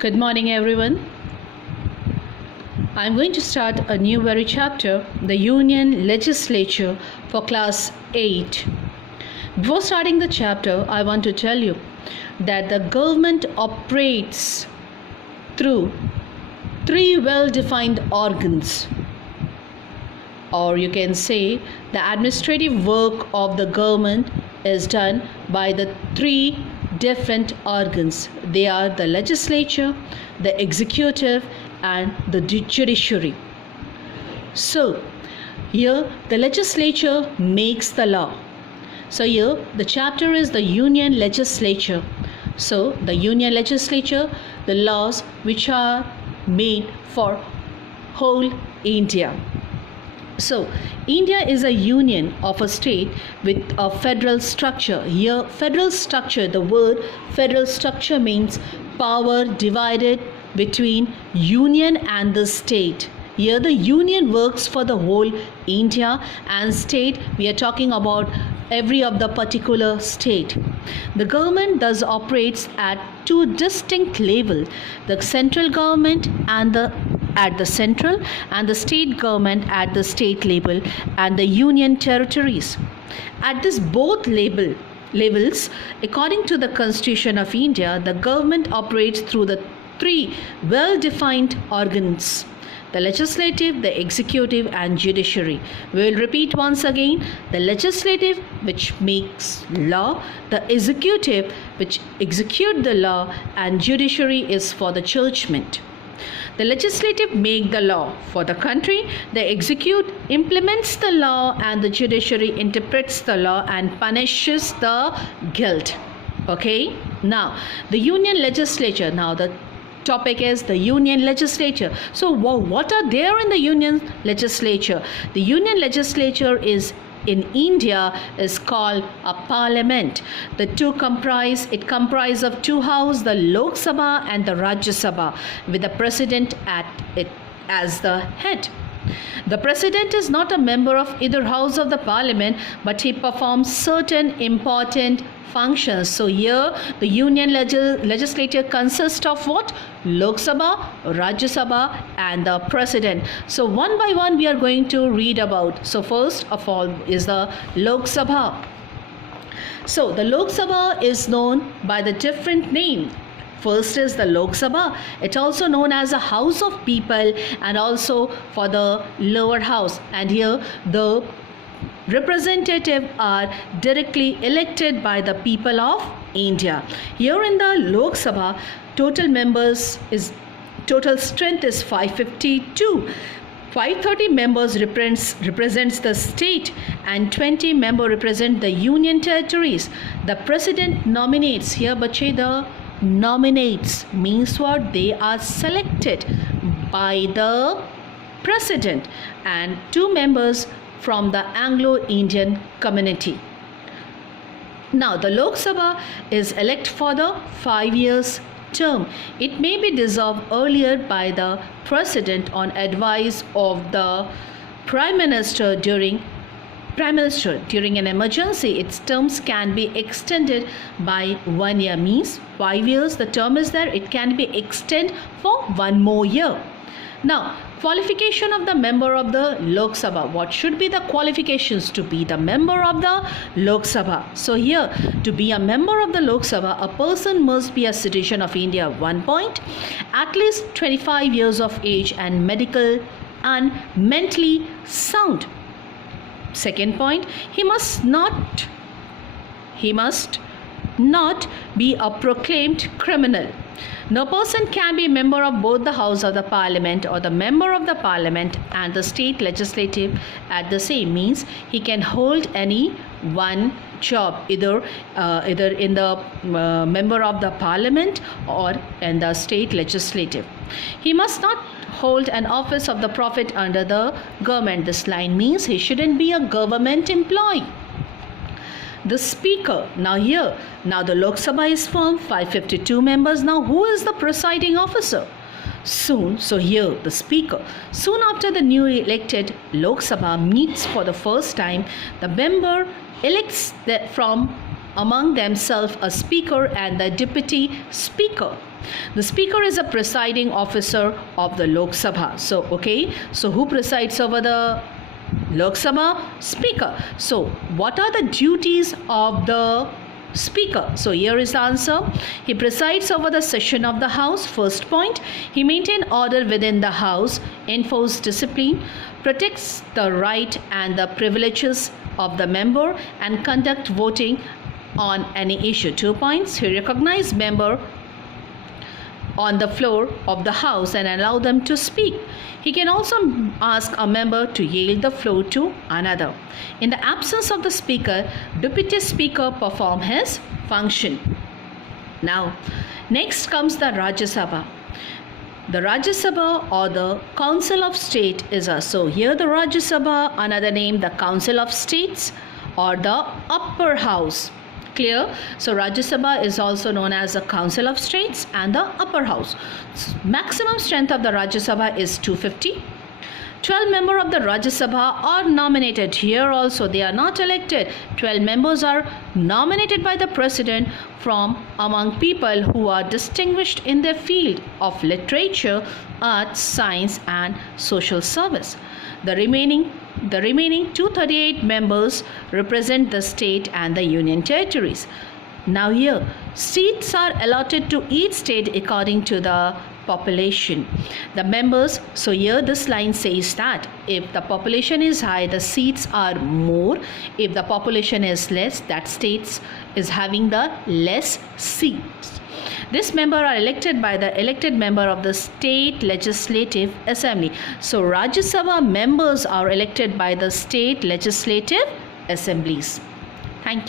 Good morning, everyone. I'm going to start a new very chapter, the Union Legislature for Class 8. Before starting the chapter, I want to tell you that the government operates through three well-defined organs, or you can say the administrative work of the government is done by the three different organs. They are the legislature, the executive, and the judiciary. So here the legislature makes the law. So here the chapter is the Union Legislature. So the Union Legislature, the laws which are made for whole India. So India is a union of a state with a federal structure. Here federal structure, the word federal structure means power divided between union and the state. Here the union works for the whole India, and state we are talking about every of the particular state. The government thus operates at two distinct levels, the central government and at the central, and the state government at the state level, and the union territories. At this both levels, according to the Constitution of India, the government operates through the three well-defined organs: the legislative, the executive, and judiciary. We will repeat once again: the legislative, which makes law; the executive, which execute the law; and judiciary is for the judgment. The legislative make the law for the country, the execute implements the law, and the judiciary interprets the law and punishes the guilt. Okay, now the Union Legislature. Now the topic is the Union Legislature. So what are there in the Union Legislature? The Union Legislature is in India is called a parliament. The two comprise of two houses, the Lok Sabha and the Rajya Sabha, with the president at it as the head. The president is not a member of either house of the parliament, but he performs certain important functions. So here the Union Legislature consists of what? Lok Sabha, Rajya Sabha, and the president. So one by one we are going to read about. So first of all is the Lok Sabha. So the Lok Sabha is known by the different name. First is the Lok Sabha. It's also known as a House of People, and also for the lower house. And here the representatives are directly elected by the people of India. Here in the Lok Sabha, total strength is 552. 530 members represents the state, and 20 members represent the union territories. The president nominates. Here bache, the nominates means what? They are selected by the president, and 2 members from the Anglo-Indian community. Now the Lok Sabha is elected for the 5 years term. It may be dissolved earlier by the president on advice of the prime minister during an emergency. Its terms can be extended by 1 year, means 5 years the term is there, it can be extended for 1 more year. Now qualification of the member of the Lok Sabha. What should be the qualifications to be the member of the Lok Sabha? So here, to be a member of the Lok Sabha, a person must be a citizen of India, 1 point, at least 25 years of age, and medical and mentally sound. Second point, he must not be a proclaimed criminal. No person can be a member of both the House of the Parliament or the member of the Parliament and the state legislative at the same, means he can hold any one job, either in the member of the Parliament or in the state legislative. He must not hold an office of the profit under the government. This line means he shouldn't be a government employee. The speaker. Now the Lok Sabha is formed, 552 members. Now who is the presiding officer? So here the speaker. Soon after the newly elected Lok Sabha meets for the first time, the member elects from among themselves a speaker and the deputy speaker. The speaker is a presiding officer of the Lok Sabha. So who presides over the Lok Sabha? Speaker. So what are the duties of the speaker? So here is the answer. He presides over the session of the house. First point, he maintains order within the house, enforces discipline, protects the right and the privileges of the member, and conduct voting on any issue. 2 points, he recognizes member on the floor of the house and allow them to speak. He can also ask a member to yield the floor to another. In the absence of the speaker, deputy speaker perform his function. Now, next comes the Rajya Sabha. The Rajya Sabha or the Council of State is so here the Rajya Sabha, another name the Council of States or the upper house. Clear? So Rajya Sabha is also known as the Council of States and the upper house. Maximum strength of the Rajya Sabha is 250. 12 members of the Rajya Sabha are nominated. Here also they are not elected. 12 members are nominated by the President from among people who are distinguished in their field of literature, arts, science and social service. The remaining 238 members represent the state and the union territories. Now here, seats are allotted to each state according to the population. The members, so here this line says that if the population is high, the seats are more. If the population is less, that states is having the less seats. This member are elected by the elected member of the state legislative assembly. So Rajya Sabha members are elected by the state legislative assemblies. Thank you.